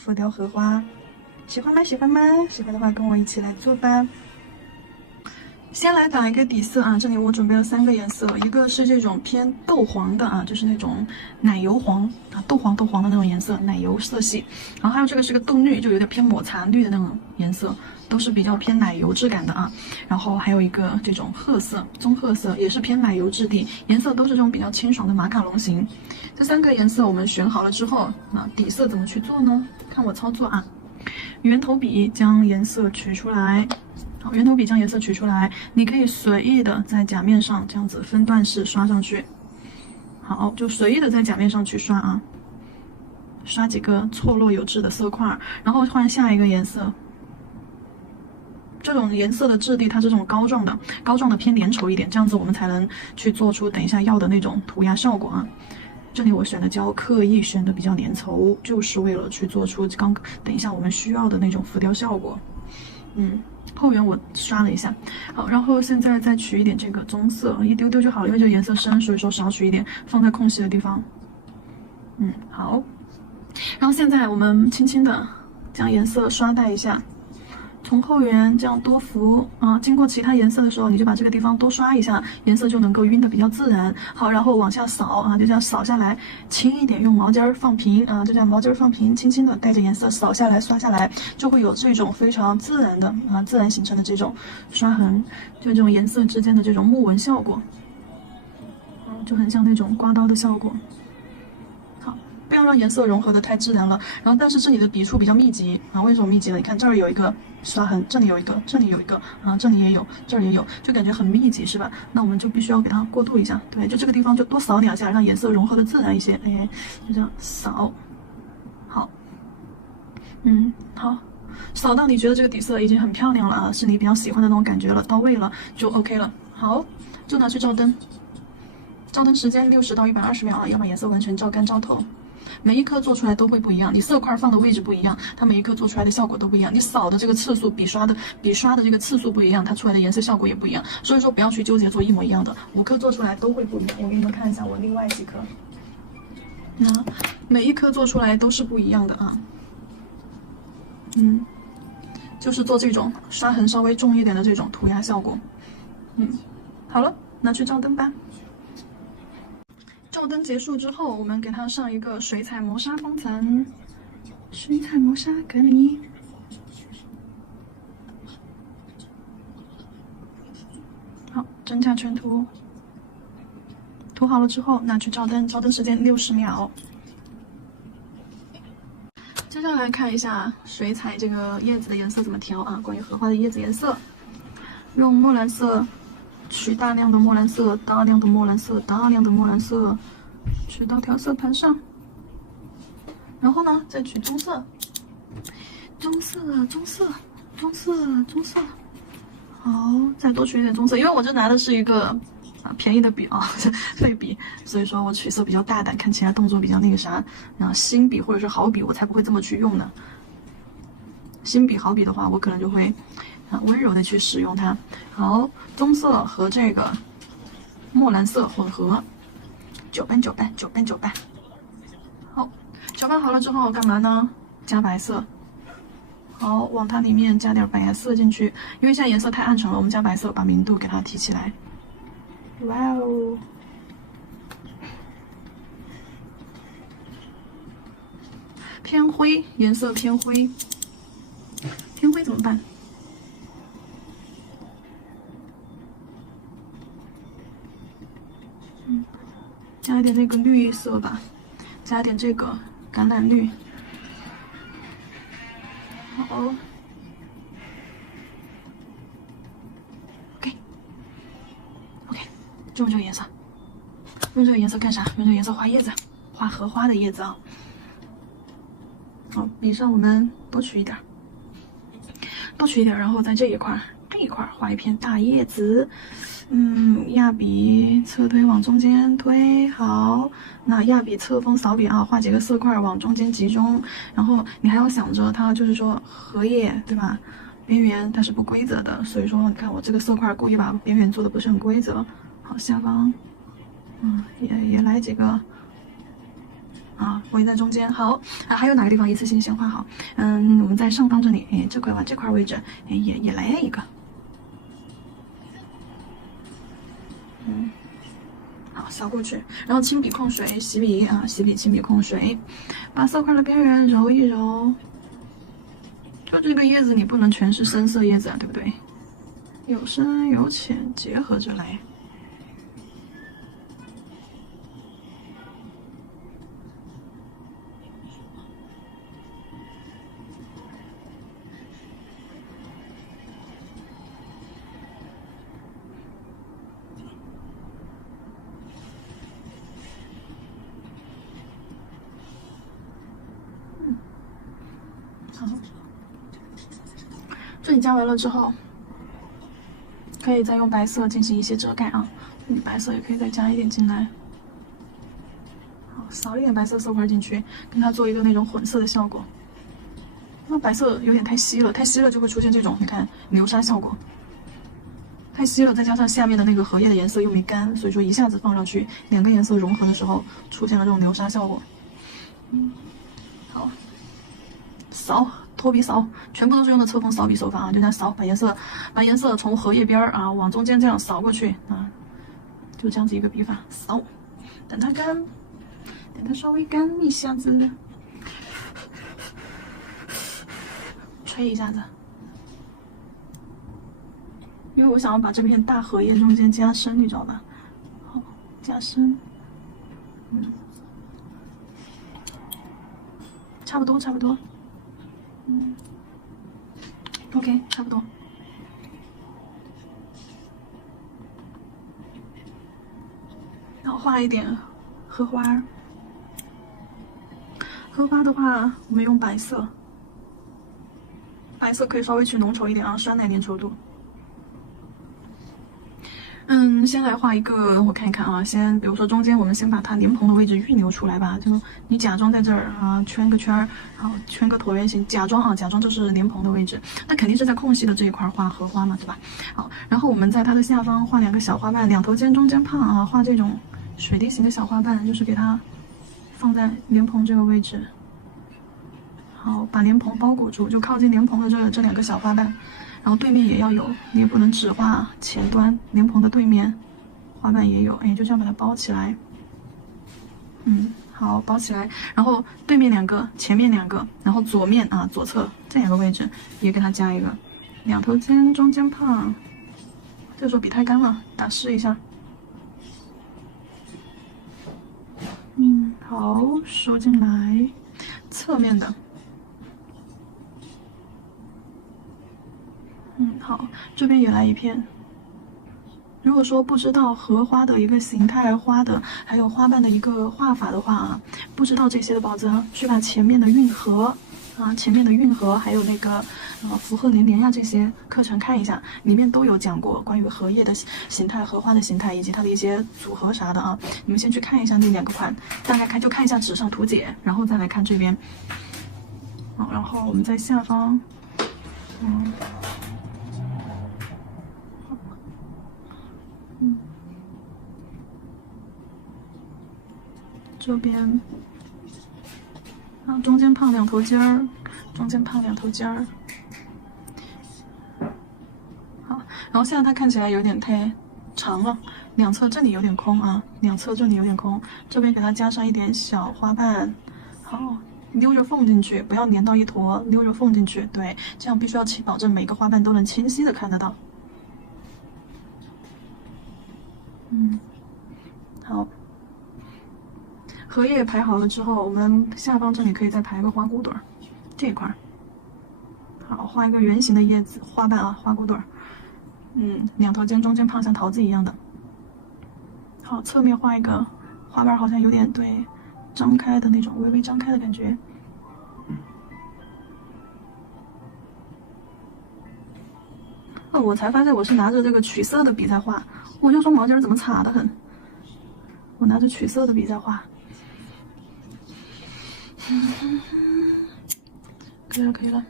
浮雕荷花，喜欢吗？喜欢吗？喜欢的话跟我一起来做吧。先来打一个底色啊，这里我准备了3个颜色，一个是这种偏豆黄的啊，就是那种奶油黄啊，豆黄的那种颜色，奶油色系。然后还有这个是个豆绿，就有点偏抹茶绿的那种颜色，都是比较偏奶油质感的啊。然后还有一个这种褐色，棕褐色，也是偏奶油质地，颜色都是这种比较清爽的马卡龙型。这3个颜色我们选好了之后，那底色怎么去做呢？看我操作啊，圆头笔将颜色取出来。好，圆头笔将颜色取出来，你可以随意的在甲面上这样子分段式刷上去。好，就随意的在甲面上去刷啊，刷几个错落有致的色块，然后换下一个颜色。这种颜色的质地它是这种膏状的偏粘稠一点，这样子我们才能去做出等一下要的那种涂鸦效果啊。这里我选的胶刻意选的比较粘稠，就是为了去做出等一下我们需要的那种浮雕效果。后缘我刷了一下，好，然后现在再取一点这个棕色，一丢丢就好了，因为这个颜色深，所以说少取一点，放在空隙的地方。好，然后现在我们轻轻的将颜色刷带一下，从后缘这样多浮啊，经过其他颜色的时候，你就把这个地方多刷一下，颜色就能够晕的比较自然。好，然后往下扫啊，就这样扫下来，轻一点，用毛尖放平啊，就这样毛尖放平，轻轻的带着颜色扫下来，刷下来，就会有这种非常自然的啊，自然形成的这种刷痕，就这种颜色之间的这种木纹效果，就很像那种刮刀的效果。不要让颜色融合的太自然了，然后但是这里的笔触比较密集啊，为什么密集呢？你看这儿有一个刷痕，这里有一个，这里有一个啊，这里也有，这儿也有，就感觉很密集是吧？那我们就必须要给它过渡一下，对，就这个地方就多扫2下，让颜色融合的自然一些，哎，就这样扫，好，好，扫到你觉得这个底色已经很漂亮了啊，是你比较喜欢的那种感觉了，到位了就 OK 了，好，就拿去照灯，照灯时间60到120秒啊，要把颜色完全照干照透。每一颗做出来都会不一样，你色块放的位置不一样，它每一颗做出来的效果都不一样。你扫的这个次数，笔刷的这个次数不一样，它出来的颜色效果也不一样。所以说不要去纠结做一模一样的，5颗做出来都会不一样。我给你们看一下我另外几颗，那每一颗做出来都是不一样的啊。就是做这种刷痕稍微重一点的这种涂鸦效果。好了，拿去照灯吧。照灯结束之后，我们给它上一个水彩磨砂封层，水彩磨砂给你。好，真假全涂，涂好了之后拿去照灯，照灯时间60秒。接下来看一下水彩这个叶子的颜色怎么调啊？关于荷花的叶子颜色，用墨蓝色。取大量的墨蓝色，大量的墨蓝色，大量的墨蓝色，取到调色盘上。然后呢，再取棕色，棕色，棕色，棕色，棕色。好，再多取一点棕色，因为我这拿的是一个便宜的笔啊，废笔，所以说我取色比较大胆，看起来动作比较那个啥。然后新笔或者是好笔，我才不会这么去用呢。新笔好笔的话，我可能就会温柔的去使用它。好，棕色和这个墨蓝色混合，搅拌。好，搅拌好了之后干嘛呢？加白色。好，往它里面加点白色进去，因为现在颜色太暗沉了，我们加白色把明度给它提起来。哇哦！偏灰，颜色偏灰，偏灰怎么办？加一点这个绿色吧，加一点这个橄榄绿。好 ，OK， 用这个颜色，用这个颜色干啥？用这个颜色画叶子，画荷花的叶子啊。好，笔上我们多取一点，然后在这一块画一片大叶子。压笔侧推往中间推，好，那压笔侧锋扫笔啊，画几个色块往中间集中，然后你还要想着它就是说荷叶对吧？边缘它是不规则的，所以说你看我这个色块故意把边缘做的不是很规则。好，下方，也来几个，啊，围在中间。好啊，还有哪个地方一次性先画好？我们在上方这里，哎，这块位置，哎，也来一个。好，扫过去，然后轻笔控水，洗笔啊，洗笔轻笔控水，把色块的边缘揉一揉。就这个叶子，你不能全是深色叶子啊，对不对？有深有浅结合着来。好，这里加完了之后，可以再用白色进行一些遮盖啊。白色也可以再加一点进来。好，扫一点白色色块进去，跟它做一个那种混色的效果。那白色有点太稀了，太稀了就会出现这种你看流沙效果。太稀了，再加上下面的那个荷叶的颜色又没干，所以说一下子放上去，两个颜色融合的时候出现了这种流沙效果。好，扫。拖笔扫，全部都是用的侧锋扫笔手法啊，就这样扫，把颜色从荷叶边啊往中间这样扫过去啊，就这样子一个笔法，扫，等它干，等它稍微干一下子，吹一下子，因为我想要把这片大荷叶中间加深，你知道吧？好，加深，差不多。OK， 差不多。然后画一点荷花。荷花的话，我们用白色，白色可以稍微去浓稠一点啊，酸奶粘稠度。先来画一个，我看一看啊，比如说中间，我们先把它莲蓬的位置预留出来吧，就你假装在这儿啊，圈个圈儿，然后圈个椭圆形，假装这是莲蓬的位置，那肯定是在空隙的这一块画荷花嘛，对吧？好，然后我们在它的下方画两个小花瓣，两头尖中间胖啊，画这种水滴形的小花瓣，就是给它放在莲蓬这个位置。好，把莲蓬包裹住，就靠近莲蓬的这两个小花瓣。然后对面也要有，你也不能只画前端，莲蓬的对面花瓣也有，哎，就这样把它包起来。好，包起来，然后对面两个，前面两个，然后左面啊，左侧这两个位置也给它加一个，两头尖，中间胖。这时候笔太干了，打湿一下。好，收进来，侧面的。好，这边也来一片。如果说不知道荷花的一个形态、还有花瓣的一个画法的话啊，不知道这些的宝子，去把前面的运河还有那个符合连呀这些课程看一下，里面都有讲过关于荷叶的形态、荷花的形态以及它的一些组合啥的啊。你们先去看一下那两个款，大概看一下纸上图解，然后再来看这边。好，然后我们在下方，这边，中间胖两头尖儿，好，然后现在它看起来有点太长了，两侧这里有点空啊，这边给它加上一点小花瓣，好，溜着缝进去，不要粘到一坨，溜着缝进去，对，这样必须要保证每个花瓣都能清晰的看得到。好。荷叶排好了之后，我们下方这里可以再排个花骨朵儿，这一块儿。好，画一个圆形的叶子花瓣啊，花骨朵儿。两头尖，中间胖，像桃子一样的。好，侧面画一个花瓣，好像有点对张开的那种，微微张开的感觉。我才发现我是拿着这个取色的笔在画，我这双毛尖怎么差得很？我拿着取色的笔在画。可以了。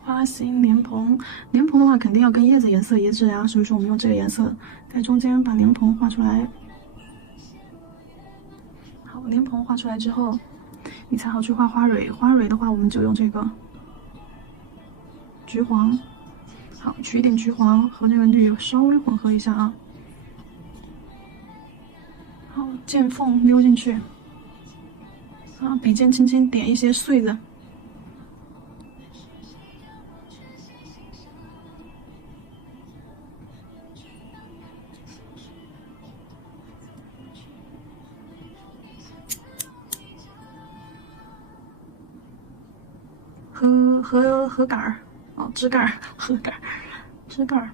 花心莲蓬的话肯定要跟叶子颜色一致啊，所以说我们用这个颜色在中间把莲蓬画出来。好，莲蓬画出来之后，你才好去画花蕊。花蕊的话，我们就用这个橘黄。好，取一点橘黄和那个绿稍微混合一下啊。好，见缝溜进去。啊，笔尖轻轻点一些穗子。禾杆儿，哦，枝干儿，禾杆儿，枝干儿，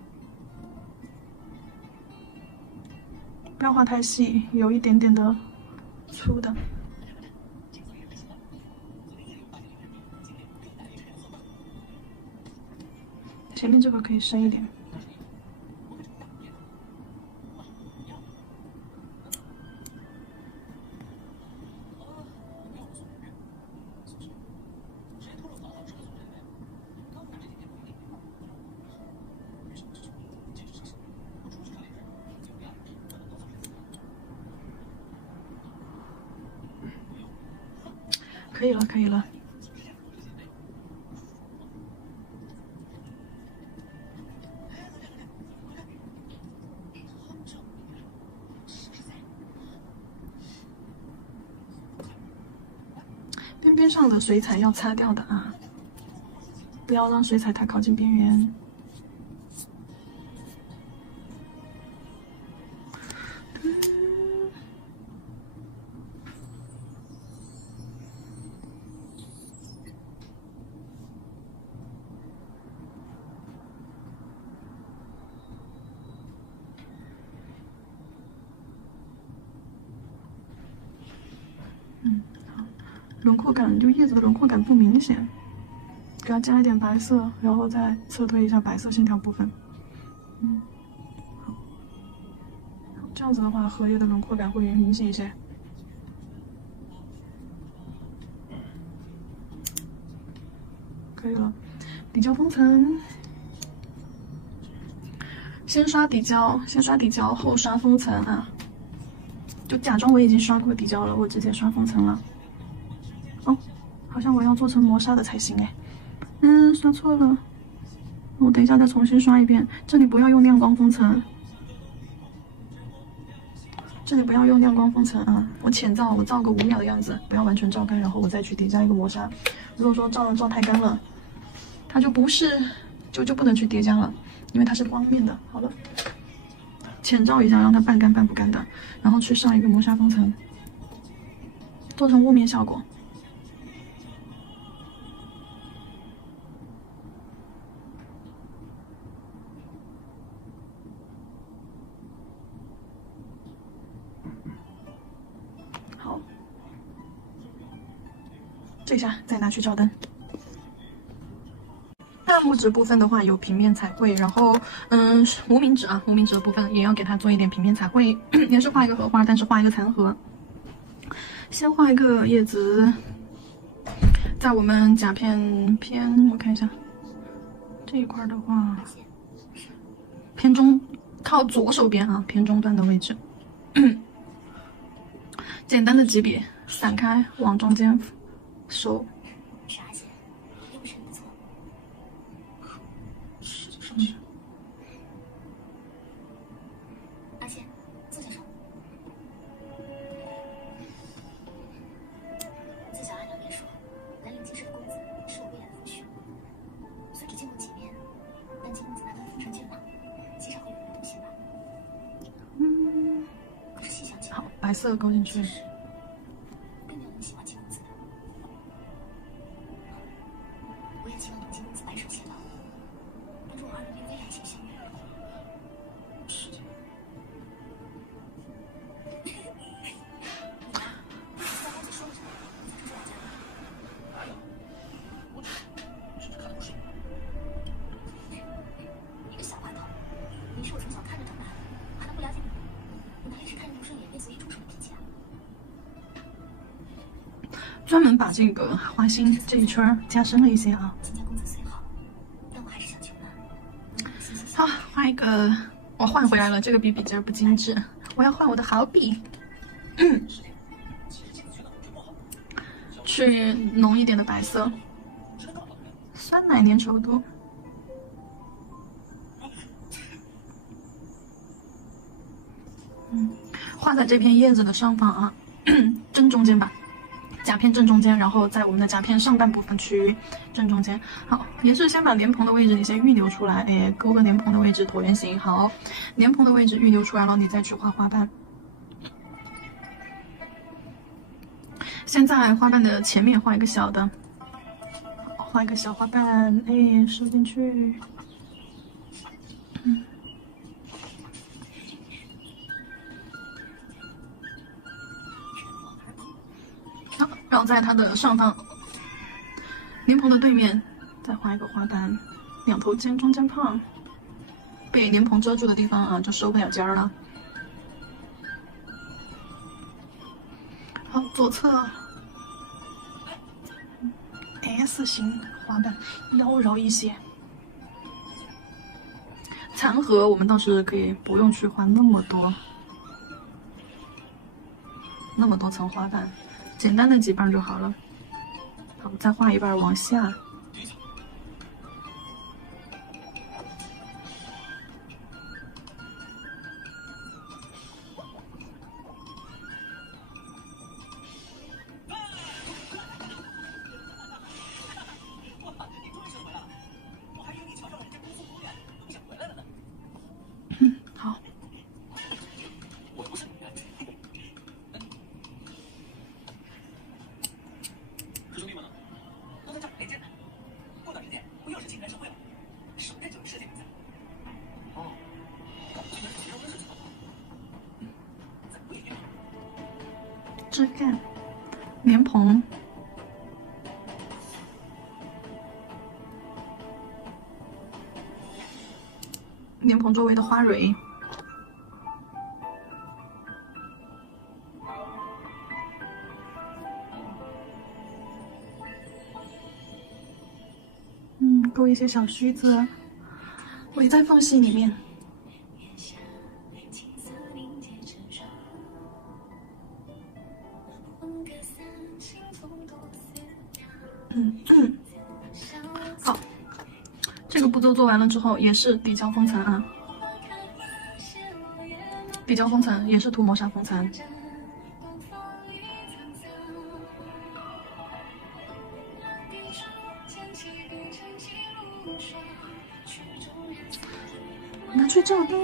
不要画太细，有一点点的粗的。前面这个可以深一点。可以了，可以了。边边上的水彩要擦掉的啊，不要让水彩太靠近边缘。轮廓感，就叶子的轮廓感不明显，给它加一点白色，然后再侧推一下白色线条部分。好，这样子的话，荷叶的轮廓感会明显一些。可以了，底胶封层，先刷底胶，后刷封层啊。就假装我已经刷过底胶了，我直接刷封层了。哦，好像我要做成磨砂的才行哎。刷错了，我等一下再重新刷一遍。这里不要用亮光封层，啊！我浅照，我照个5秒的样子，不要完全照干，然后我再去叠加一个磨砂。如果说照太干了，它就不是就不能去叠加了，因为它是光面的。好了。浅照一下，让它半干半不干的，然后去上一个磨砂封层，做成雾面效果。好，这下再拿去照灯。大拇指部分的话有平面彩绘，然后无名指的部分也要给它做一点平面彩绘，也是画一个荷花，但是画一个残荷。先画一个叶子，在我们甲片我看一下这一块的话，偏中靠左手边啊，偏中段的位置，简单的几笔散开往中间收。而且自己说，自小按照别说，兰陵金氏的公子是我未来的夫婿。虽只见过几面，但金公子那般风尘绢马，极少会有人动心吧。可是细想起来，好，白色勾进去。并没有那么喜欢金公子的。我也期望同金公子白首偕老，帮助我2人并非两情相悦。是的。一个小滑头，你是我从小看着长大的，还能不了解你？我哪里是看人不顺眼便随意出手的脾气啊？专门把这个花心这一圈加深了一些啊。金家公子虽好，但我还是想求呢。好，画一个，我换回来了，这个笔尖不精致，我要换我的好笔。去浓一点的白色，酸奶粘稠度。画在这片叶子的上方啊，正中间吧。甲片正中间，然后在我们的甲片上半部分区域正中间。好，也是先把莲蓬的位置你先预留出来，哎，勾个莲蓬的位置椭圆形。好，莲蓬的位置预留出来了，你再去画花瓣。先在花瓣的前面画一个小的，画一个小花瓣，哎，收进去。然后在它的上方，莲蓬的对面再画一个花瓣，两头尖，中间胖，被莲蓬遮住的地方啊，就收不了尖儿了。好，左侧 S 型花瓣，妖娆一些。残荷我们倒是可以不用去画那么多层花瓣。简单的几瓣就好了。好，再画一半往下。好。枝干、莲蓬、莲蓬周围的花蕊，勾一些小须子，围在缝隙里面。好，这个步骤做完了之后，也是底胶封层啊。底胶封层也是涂磨砂封层。拿去照灯。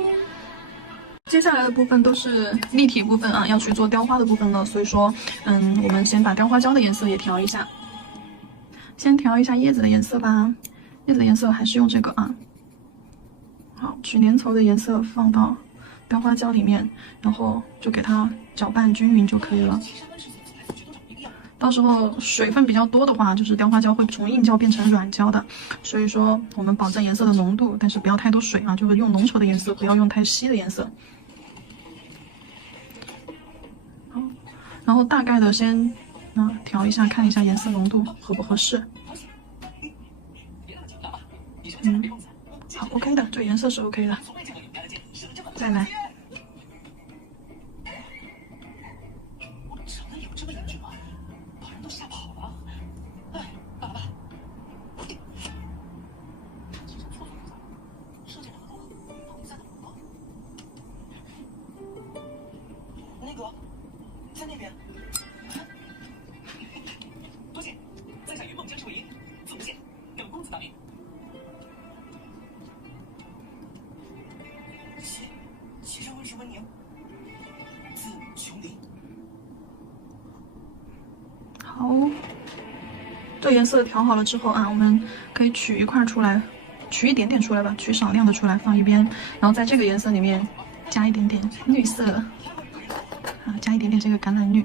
接下来的部分都是立体部分啊，要去做雕花的部分了。所以说，我们先把雕花胶的颜色也调一下。先调一下叶子的颜色吧，叶子的颜色还是用这个啊。好，取粘稠的颜色放到雕花胶里面，然后就给它搅拌均匀就可以了。到时候水分比较多的话，就是雕花胶会从硬胶变成软胶的，所以说我们保证颜色的浓度，但是不要太多水啊，就是用浓稠的颜色，不要用太稀的颜色。好，然后大概的先调一下，看一下颜色浓度合不合适。好 ，OK 的，这个颜色是 OK 的。再来。那个，在那边。多谢，在下云梦江之卫营，子不见，等公子答辩。其实温氏温宁，字琼林。好，这颜色调好了之后啊，我们可以取一块出来，取一点点出来吧，取少量的出来放一边，然后在这个颜色里面加一点点绿色，啊，加一点点这个橄榄绿。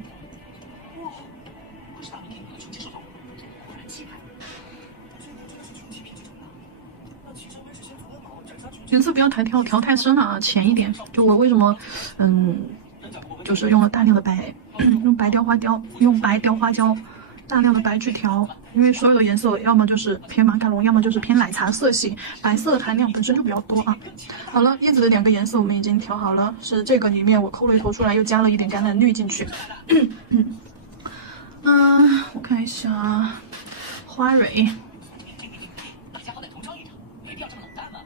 颜色不要调太深了啊，浅一点。就我为什么，就是用了大量的白，用白雕花胶，大量的白去调，因为所有的颜色要么就是偏马卡龙，要么就是偏奶茶色系，白色含量本身就比较多啊。好了，叶子的2个颜色我们已经调好了，是这个里面我抠了一头出来，又加了一点橄榄绿进去。我看一下花蕊，大家好歹同窗一场，没必要这么冷淡嘛。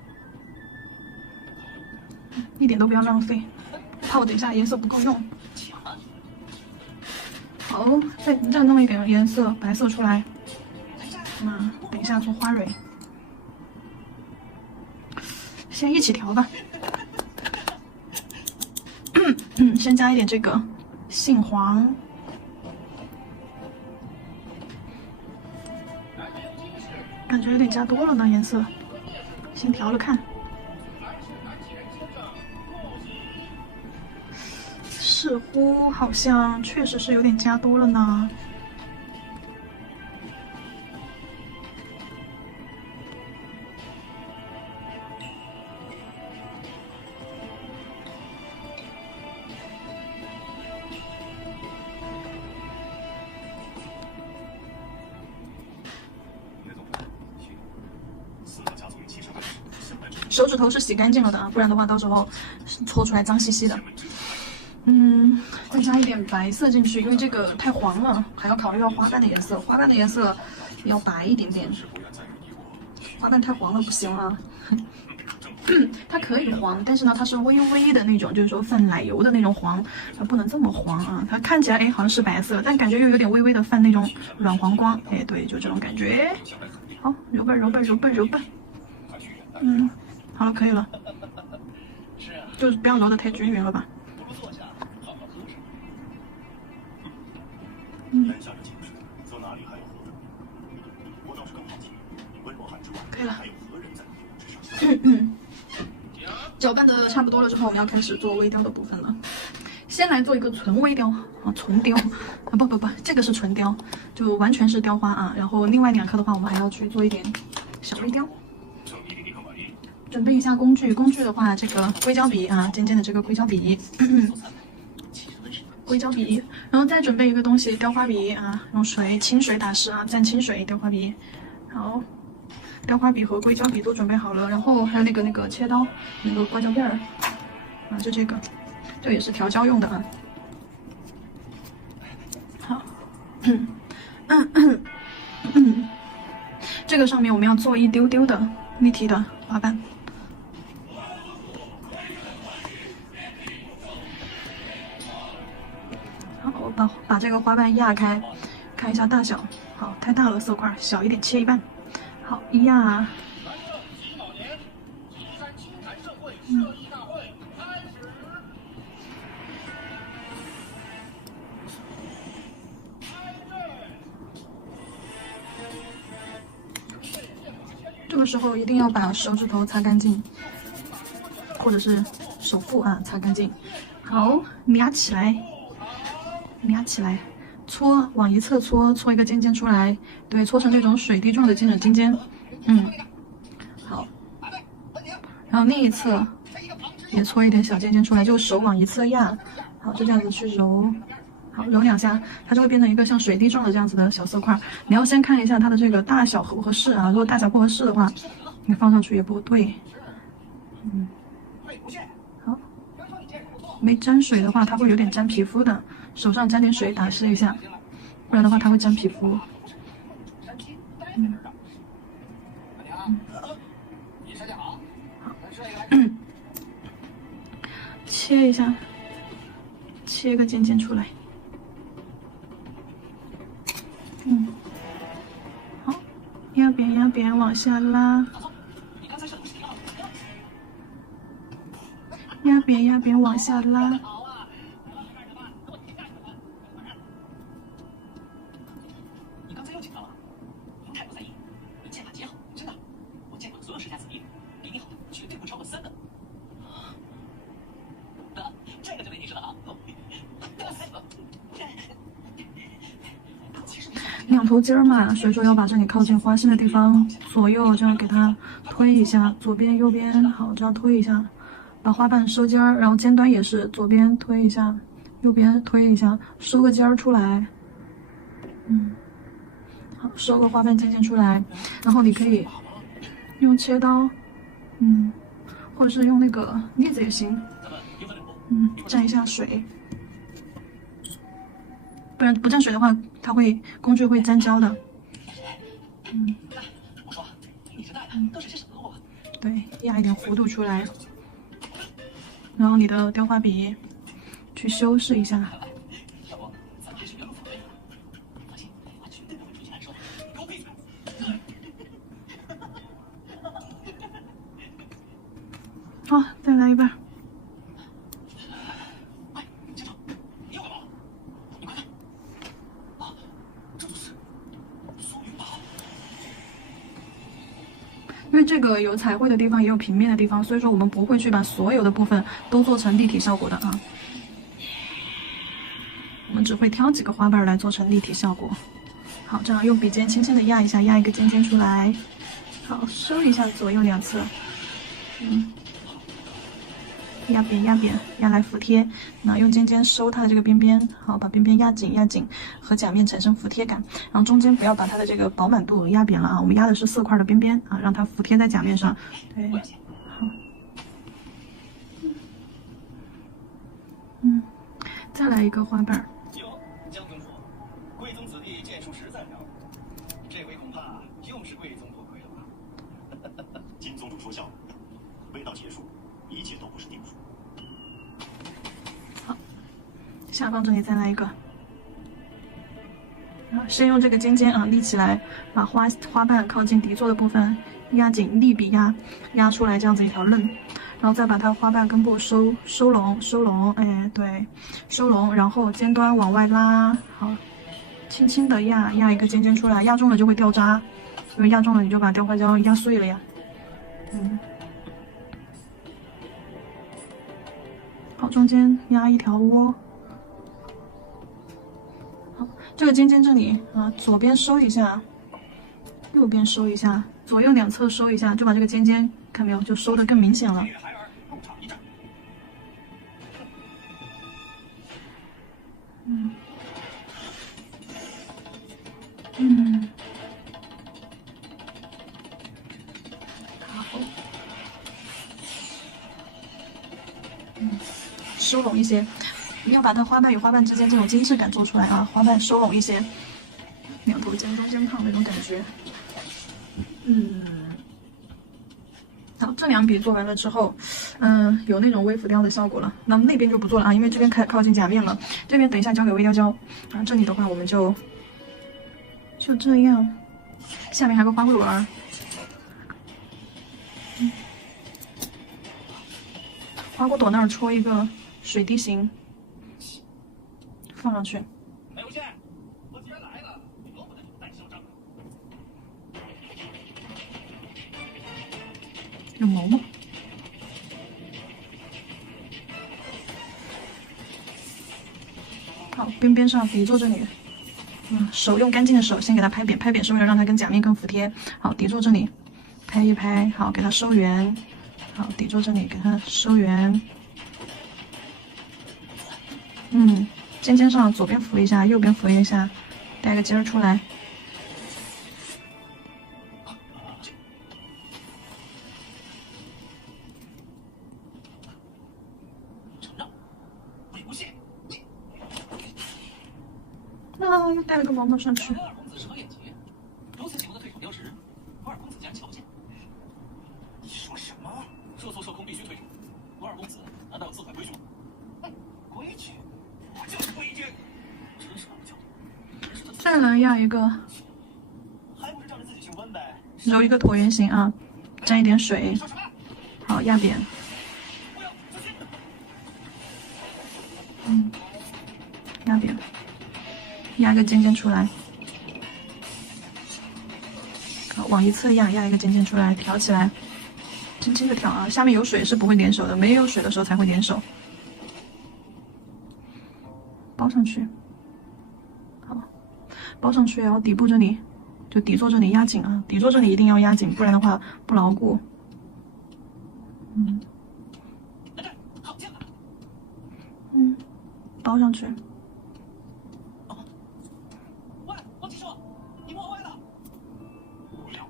一点都不要浪费，怕我等一下颜色不够用。好，再弄一点颜色，白色出来。等一下做花蕊，先一起调吧。先加一点这个杏黄。感觉有点加多了呢，颜色，先调了看。似乎好像确实是有点加多了呢。手指头是洗干净了的啊，不然的话到时候搓出来脏兮兮的。再加一点白色进去，因为这个太黄了，还要考虑到花瓣的颜色，花瓣的颜色要白一点点。花瓣太黄了不行啊。它可以黄，但是呢，它是微微的那种，就是说泛奶油的那种黄，它不能这么黄啊。它看起来好像是白色，但感觉又有点微微的泛那种软黄光。对，就这种感觉。好，揉吧揉吧揉吧揉吧。好了，可以了。就是不要揉得太均匀了吧。可以了。搅拌的差不多了之后，我们要开始做微雕的部分了。先来做一个纯微雕啊，纯雕啊，不，这个是纯雕，就完全是雕花啊。然后另外2颗的话，我们还要去做一点小微雕。准备一下工具，工具的话，这个硅胶笔啊，尖尖的这个硅胶笔，硅胶笔，然后再准备一个东西，雕花笔啊，用清水打湿啊，蘸清水雕花笔。好，雕花笔和硅胶笔都准备好了，然后还有那个切刀，那个刮胶片儿啊，就这个，这也是调焦用的啊。好，这个上面我们要做一丢丢的立体的花瓣。好，我把这个花瓣压开，看一下大小。好，太大了色块，小一点切一半。好，一压。这个时候一定要把手指头擦干净，或者是手腹啊擦干净。好，捏起来，捏起来，搓，往一侧搓，搓一个尖尖出来，对，搓成这种水滴状的尖尖。好，然后另一侧也搓一点小尖尖出来，就手往一侧压，好，就这样子去揉。好，揉2下，它就会变成一个像水滴状的这样子的小色块。你要先看一下它的这个大小合不合适啊，如果大小不合适的话，你放上去也不对。好，没沾水的话，它会有点沾皮肤的，手上沾点水打湿一下，不然的话它会沾皮肤。切一下，切个尖尖出来。好，压扁往下拉，压扁往下拉。你刚才又紧张了？不太不在意，你剑法极好，真的。我见过的所有世家子弟，比你好绝对不超过3个。这个就没你说的好。2头筋儿嘛，所以说要把这里靠近花心的地方左右这样给它推一下，左边右边，好，这样推一下，把花瓣收尖儿，然后尖端也是左边推一下，右边推一下，收个尖儿出来。好，收个花瓣尖尖出来，然后你可以用切刀，或者是用那个镊子也行，蘸一下水。不然不蘸水的话，它它工具会粘胶的。我说，你这带的都是些什么货？对，压一点弧度出来，然后你的雕花笔去修饰一下。要不咱们还是原路走呗？放心，我绝对不会出去难受，给我闭嘴！好，再来一半。哎，先生，你要干嘛？你快看！啊，这就是松云宝。因为这个有彩绘的地方，也有平面的地方，所以说我们不会去把所有的部分都做成立体效果的啊。我们只会挑几个花瓣来做成立体效果。好，这样用笔尖轻轻的压一下，压一个尖尖出来。好，收一下左右两侧。压扁压扁，压来服帖。那用尖尖收它的这个边边，好，把边边压紧压紧，和甲面产生服帖感。然后中间不要把它的这个饱满度压扁了啊，我们压的是色块的边边啊，让它服帖在甲面上。对，好，再来一个花瓣。哟，江公主，贵宗子弟剑术实在了得，这回恐怕又是贵宗多亏了吧？金宗主说笑了，未到结束，一切都不是定数。下方这里再来一个，先用这个尖尖啊立起来，把花瓣靠近底座的部分压紧，力笔压出来这样子一条刃，然后再把它花瓣根部收拢，哎对，收拢，然后尖端往外拉，好，轻轻的压一个尖尖出来，压中了就会掉渣，所以压中了你就把雕花胶压碎了呀。好，中间压一条窝。这个尖尖这里啊，左边收一下，右边收一下，左右两侧收一下，就把这个尖尖看没有，就收得更明显了。与孩儿共场一战。好，收拢一些。你要把它花瓣与花瓣之间这种精致感做出来啊，花瓣收拢一些，两头尖中间胖那种感觉。好，这两笔做完了之后，有那种微浮雕的效果了。那么那边就不做了啊，因为这边靠近甲面了，这边等一下交给微雕胶。啊，这里的话我们就这样，下面还有个花卉纹。花骨朵那儿戳一个水滴形。放上去。哎，无限，我既然来了，你能不能带嚣张？有毛吗？好，边边上底座这里，手用干净的手先给它拍扁，拍扁是为了让它跟甲面更服帖。好，底座这里拍一拍，好，给它收圆。好，底座这里给它收圆。尖尖上左边扶一下，右边扶一下，带个尖儿出来。承让，魏无羡，你又带了个毛毛上去。我二公子是何眼疾？如此醒目的退场标识，我二公子竟然瞧不见。你说什么？说错说空必须退出。我二公子难道有自毁规矩吗？规矩？我就是规矩。真是不教。再来压一个，还不是照着自己去温呗？揉一个椭圆形啊，沾一点水，说什么？好压扁。不要小心！压扁，压个尖尖出来。好，往一侧压一个尖尖出来，挑起来，轻轻的挑啊。下面有水是不会粘手的，没有水的时候才会粘手。包上去，好，包上去，然后底部这里，就底座这里压紧啊，底座这里一定要压紧，不然的话不牢固。好剑啊！包上去。喂，王骑手，你摸歪了。无聊。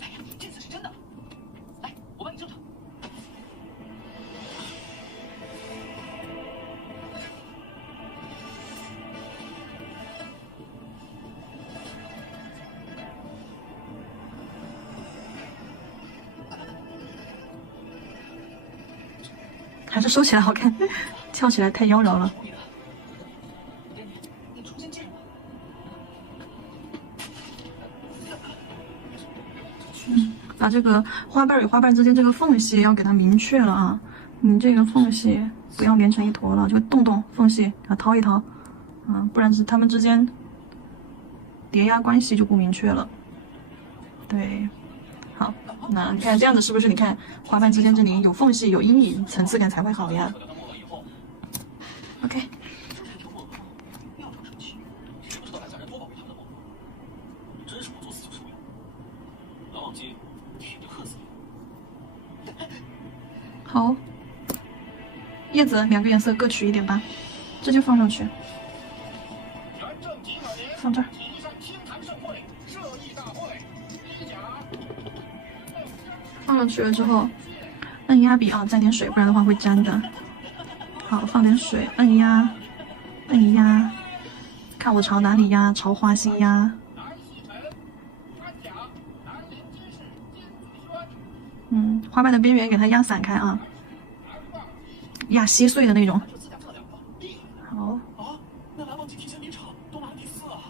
哎呀，这次是真的。来，我帮你正常。还是收起来好看，翘起来太妖娆了。你重新建吧。把这个花瓣与花瓣之间这个缝隙要给它明确了啊！你这个缝隙不要连成一坨了，这个洞缝隙给它掏一掏，不然是它们之间叠压关系就不明确了。对，好，那你看这样子是不是？你看花瓣之间这里有缝隙、有阴影，层次感才会好呀。OK。真是我作死就是为了，老往街挺着喝死你。好，叶子2个颜色各取1点吧，这就放上去，放这儿。放上去了之后，按压笔啊，蘸点水，不然的话会粘的。好，放点水，按压，按一压，看我朝哪里压，朝花心压。花瓣的边缘给它压散开啊，压稀碎的那种。好。啊，那蓝忘记提前离场，都拿第4啊！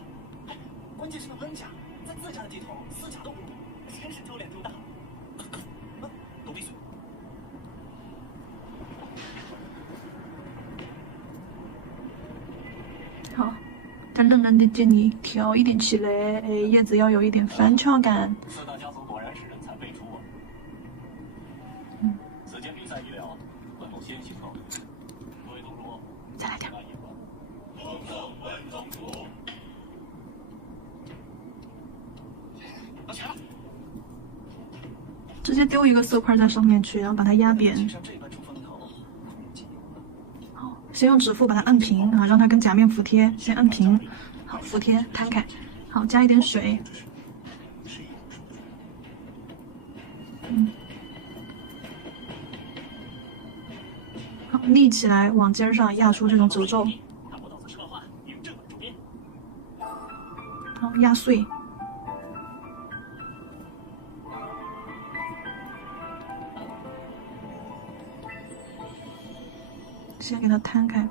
哎，关键是那温家在自家的地头4甲都不入，真是丢脸丢大。都闭嘴！好，再嫩嫩的这里挑一点起来，哎，叶子要有一点翻翘感。4大家族果然是人才辈出啊！此前比赛已了，本路先行告退。各位宗主，再来点。拿钱了。直接丢一个色块在上面去，然后把它压扁。好，先用指腹把它按平啊，让它跟甲面服帖，先按平。好，服帖摊开。好，加一点水。好，立起来，往尖上压出这种褶皱。好，压碎。先给它摊开。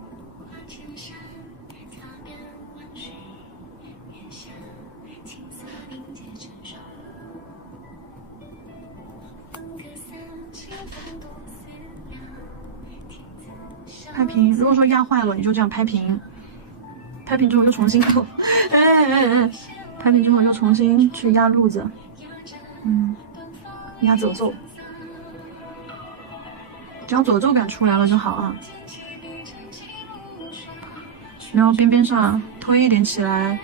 拍平，如果说压坏了，你就这样拍平。拍平之后又重新扣，拍平之后又重新去压路子，压褶皱，只要褶皱感出来了就好啊。然后边边上推一点起来，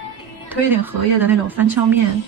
推一点荷叶的那种翻翘面。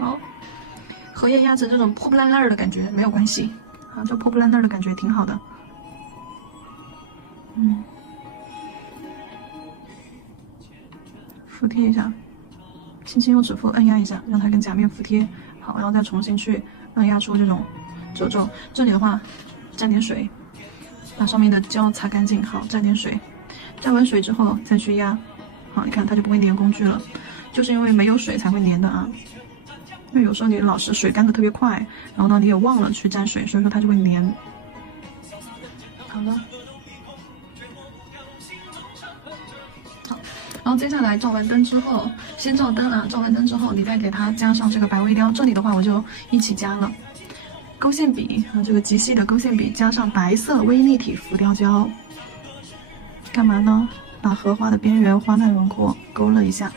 好，荷叶压成这种破破烂烂的感觉没有关系啊，这破破烂烂的感觉挺好的。服帖一下，轻轻用指腹按压一下，让它跟甲面服帖。好，然后再重新去按压出这种褶皱。这里的话，蘸点水，把上面的胶擦干净。好，蘸点水，蘸完水之后再去压。好，你看它就不会粘工具了，就是因为没有水才会粘的啊。因为有时候你老是水干的特别快，然后呢你也忘了去蘸水，所以说它就会粘。好了，好，然后接下来照完灯之后，先照灯啊，照完灯之后你再给它加上这个白微雕，这里的话我就一起加了勾线笔和这个极细的勾线笔，加上白色微立体浮雕胶，干嘛呢？把荷花的边缘花瓣轮廓勾勒一下。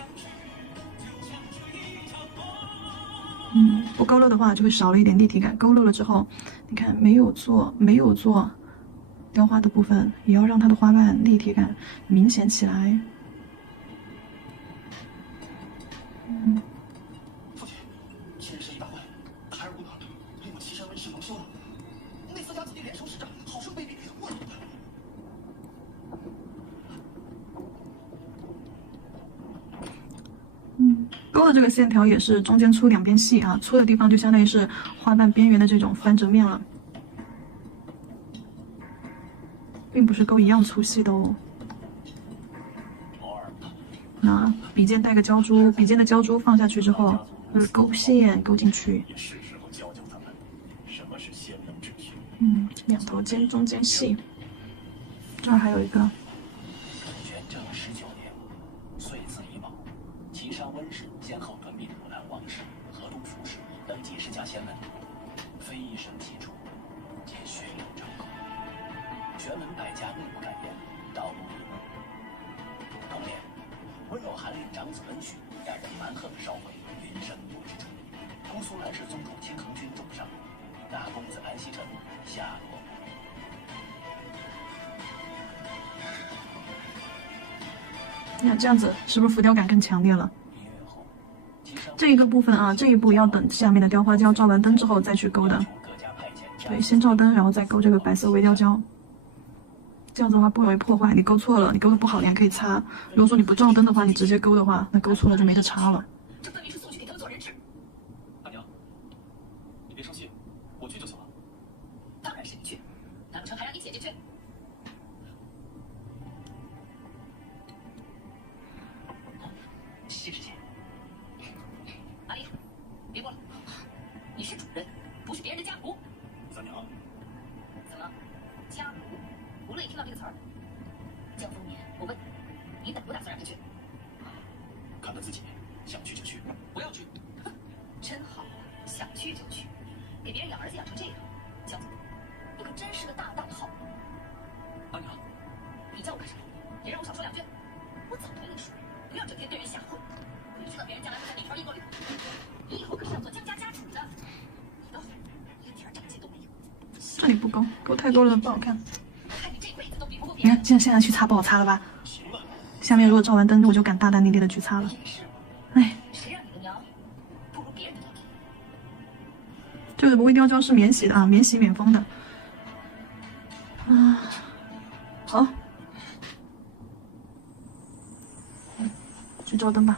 不勾勒的话就会少了一点立体感。勾勒了之后，你看没有做雕花的部分也要让它的花瓣立体感明显起来。父亲，今日生意大坏，孩儿不能令我岐山温室蒙羞了。那4家子弟联手使诈，好生卑鄙，我。钩的这个线条也是中间粗两边细啊，粗的地方就相当于是花瓣边缘的这种翻折面了，并不是钩一样粗细的哦。那笔尖带个胶珠，笔尖的胶珠放下去之后，勾线勾进去。也是时候教教他们什么是仙人指训。两头尖，中间细。这儿还有一个。元正19年，岁次乙卯，岐山温氏先后屯并湖南王氏、河东府氏等几十家仙门，非一生其处，皆血流成河。玄门百家怒不敢言，道路已暮。同年，温柔韩令长子温煦2人蛮横烧毁，云深不知处。姑苏蓝氏宗主秦恒君重伤，大公子安西城下落。你看这样子是不是浮雕感更强烈了？这一个部分啊，这一步要等下面的雕花胶照完灯之后再去勾的。对，先照灯，然后再勾这个白色微雕胶。这样子的话不容易破坏。你勾错了，你勾的不好，你还可以擦。如果说你不照灯的话，你直接勾的话，那勾错了就没得擦了。这分明是送去给他们做人质。大娘，你别生气，我去就行了。当然是你去，难不成还让你姐姐去？谢谢姐。阿丽，别过来！你是主人，不是别人的家奴。三娘，怎么，家奴？不乐意听到这个词儿？江丰年，我问你，打不打算让他去？看他自己想去就去，不要去。哼，真好，想去就去，给别人养儿子养成这样，江总，你可真是个大好人。阿娘，你叫我干什么？也让我少说2句。我早跟你说，不要整天对人瞎混，你知道别人将来会在哪条阴沟里？你以后可是要做江家家主的。你倒是一点长进都没有。这里不勾，勾太多了不好看。看你这辈子都比不过别你人。看现在去擦不好擦了吧？行了，下面如果照完灯，我就敢大大咧咧的去擦了。也是，哎，谁让你的娘不如别人的娘？这个微雕胶是免洗的啊，免洗免封的。啊，好，去照灯吧。